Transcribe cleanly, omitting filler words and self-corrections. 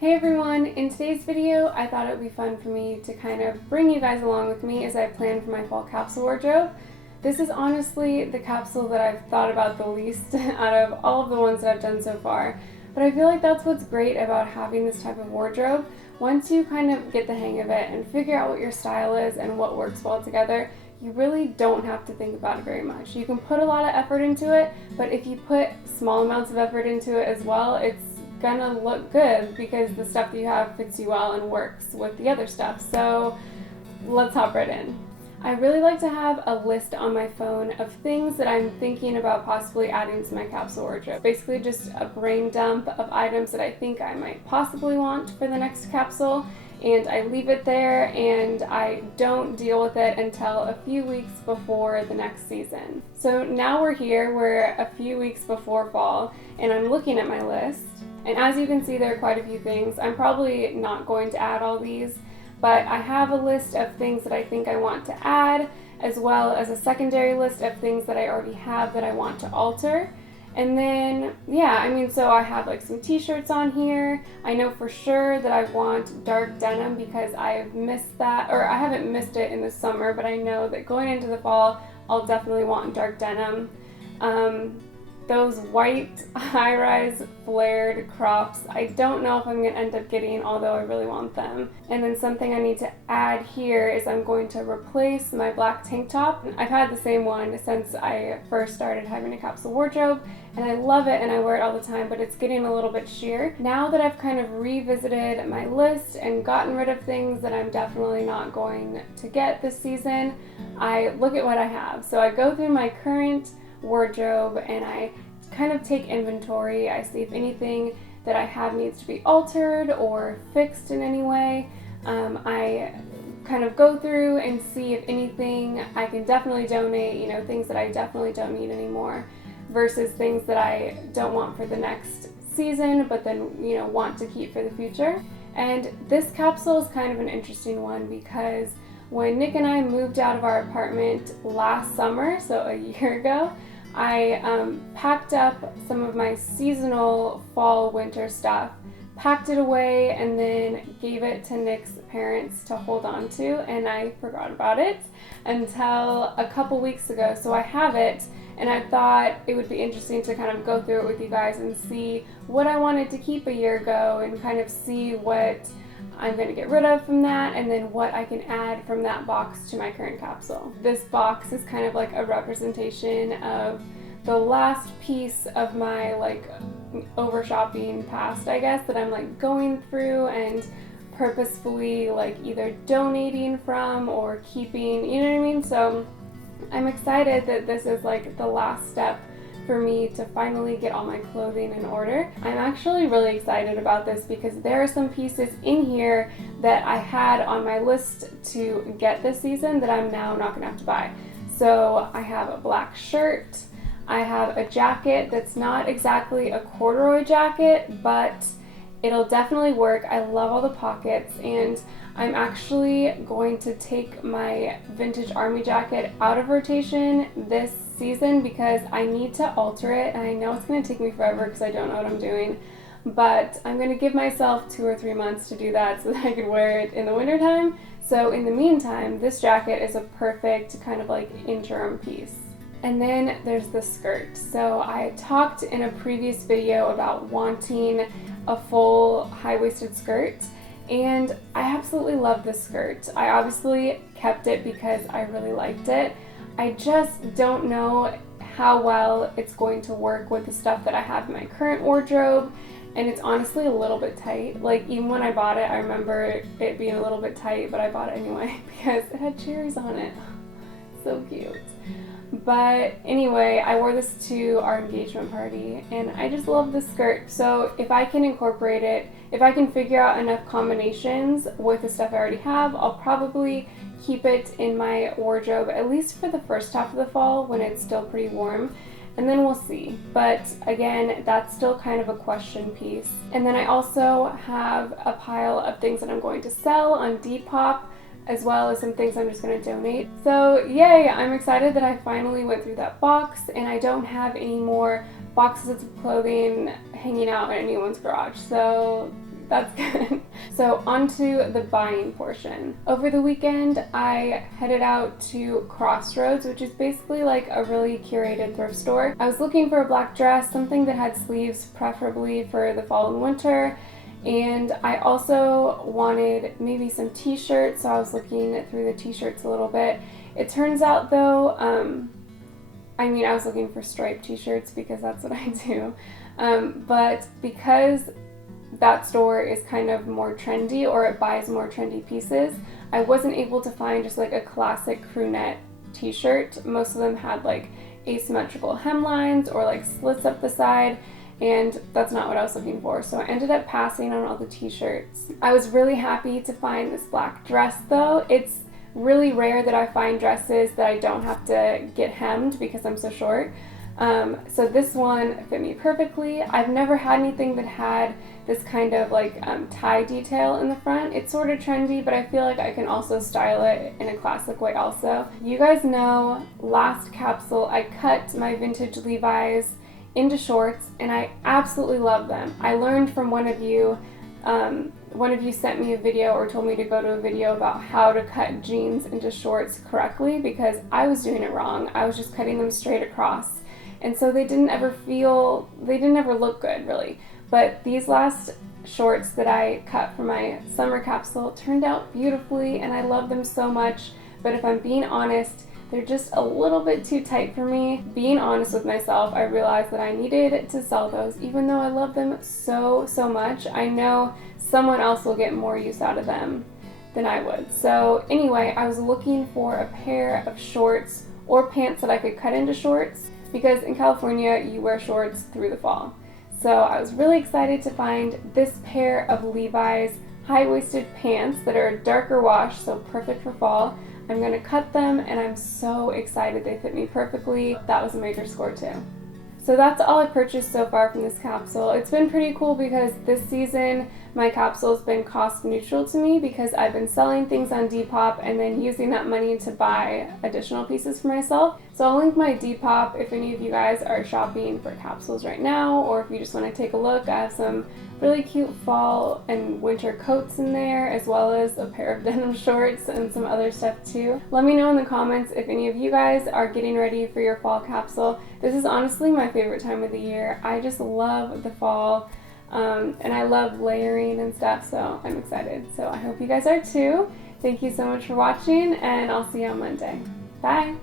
Hey everyone, in today's video I thought it would be fun for me to kind of bring you guys along with me as I plan for my fall capsule wardrobe. This is honestly the capsule that I've thought about the least out of all of the ones that I've done so far. But I feel like that's what's great about having this type of wardrobe. Once you kind of get the hang of it and figure out what your style is and what works well together, you really don't have to think about it very much. You can put a lot of effort into it, but if you put small amounts of effort into it as well, it's gonna look good because the stuff that you have fits you well and works with the other stuff. So let's hop right in. I really like to have a list on my phone of things that I'm thinking about possibly adding to my capsule wardrobe. Basically just a brain dump of items that I think I might possibly want for the next capsule, and I leave it there and I don't deal with it until a few weeks before the next season. So now we're here, we're a few weeks before fall, and I'm looking at my list. And as you can see, there are quite a few things. I'm probably not going to add all these, but I have a list of things that I think I want to add, as well as a secondary list of things that I already have that I want to alter. And then, so I have like some t-shirts on here. I know for sure that I want dark denim because I've missed that, or I haven't missed it in the summer, but I know that going into the fall, I'll definitely want dark denim. Those white high-rise flared crops, I don't know if I'm going to end up getting, although I really want them. And then something I need to add here is I'm going to replace my black tank top. I've had the same one since I first started having a capsule wardrobe, and I love it and I wear it all the time, but it's getting a little bit sheer. Now that I've kind of revisited my list and gotten rid of things that I'm definitely not going to get this season, I look at what I have. So I go through my current wardrobe and I kind of take inventory. I see if anything that I have needs to be altered or fixed in any way. I kind of go through and see if anything I can definitely donate, things that I definitely don't need anymore versus things that I don't want for the next season but then want to keep for the future. And this capsule is kind of an interesting one because when Nick and I moved out of our apartment last summer, so a year ago, I packed up some of my seasonal fall winter stuff, packed it away, and then gave it to Nick's parents to hold on to, and I forgot about it until a couple weeks ago. So I have it, and I thought it would be interesting to kind of go through it with you guys and see what I wanted to keep a year ago and kind of see what I'm going to get rid of from that, and then what I can add from that box to my current capsule. This box is kind of like a representation of the last piece of my over shopping past, I guess, that I'm going through and purposefully either donating from or keeping, you know what I mean? So I'm excited that this is the last step for me to finally get all my clothing in order. I'm actually really excited about this because there are some pieces in here that I had on my list to get this season that I'm now not gonna have to buy. So I have a black shirt, I have a jacket that's not exactly a corduroy jacket, but it'll definitely work. I love all the pockets, and I'm actually going to take my vintage army jacket out of rotation this season because I need to alter it, and I know it's going to take me forever because I don't know what I'm doing, but I'm going to give myself 2 or 3 months to do that so that I can wear it in the wintertime. So in the meantime, this jacket is a perfect kind of interim piece. And then there's the skirt. So I talked in a previous video about wanting a full high-waisted skirt, and I absolutely love this skirt. I obviously kept it because I really liked it. I just don't know how well it's going to work with the stuff that I have in my current wardrobe, and it's honestly a little bit tight. Even when I bought it, I remember it being a little bit tight, but I bought it anyway because it had cherries on it. So cute. But anyway, I wore this to our engagement party and I just love this skirt. So if I can incorporate it, if I can figure out enough combinations with the stuff I already have, I'll probably keep it in my wardrobe at least for the first half of the fall when it's still pretty warm, and then we'll see. But again, that's still kind of a question piece. And then I also have a pile of things that I'm going to sell on Depop, as well as some things I'm just going to donate. So yay, I'm excited that I finally went through that box and I don't have any more boxes of clothing hanging out in anyone's garage. So That's good. So onto the buying portion. Over the weekend, I headed out to Crossroads, which is basically like a really curated thrift store. I was looking for a black dress, something that had sleeves, preferably for the fall and winter. And I also wanted maybe some t-shirts, so I was looking through the t-shirts a little bit. It turns out though, I was looking for striped t-shirts because that's what I do. But because that store is kind of more trendy, or it buys more trendy pieces, I wasn't able to find just like a classic crew neck t-shirt. Most of them had like asymmetrical hemlines or like slits up the side, and that's not what I was looking for. So I ended up passing on all the t-shirts. I was really happy to find this black dress though. It's really rare that I find dresses that I don't have to get hemmed because I'm so short. So this one fit me perfectly. I've never had anything that had this kind of like tie detail in the front. It's sort of trendy, but I feel like I can also style it in a classic way also. You guys know last capsule I cut my vintage Levi's into shorts, and I absolutely love them. I learned from one of you sent me a video or told me to go to a video about how to cut jeans into shorts correctly, because I was doing it wrong. I was just cutting them straight across. And so they didn't ever look good really. But these last shorts that I cut for my summer capsule turned out beautifully, and I love them so much. But if I'm being honest, they're just a little bit too tight for me. Being honest with myself, I realized that I needed to sell those. Even though I love them so much, I know someone else will get more use out of them than I would. So anyway, I was looking for a pair of shorts or pants that I could cut into shorts, because in California you wear shorts through the fall. So I was really excited to find this pair of Levi's high-waisted pants that are a darker wash, so perfect for fall. I'm going to cut them, and I'm so excited they fit me perfectly. That was a major score too. So that's all I purchased so far from this capsule. It's been pretty cool because this season my capsule has been cost neutral to me, because I've been selling things on Depop and then using that money to buy additional pieces for myself. So I'll link my Depop if any of you guys are shopping for capsules right now, or if you just want to take a look. I have some really cute fall and winter coats in there, as well as a pair of denim shorts and some other stuff too. Let me know in the comments if any of you guys are getting ready for your fall capsule. This is honestly my favorite time of the year. I just love the fall, and I love layering and stuff, so I'm excited. So I hope you guys are too. Thank you so much for watching, and I'll see you on Monday. Bye!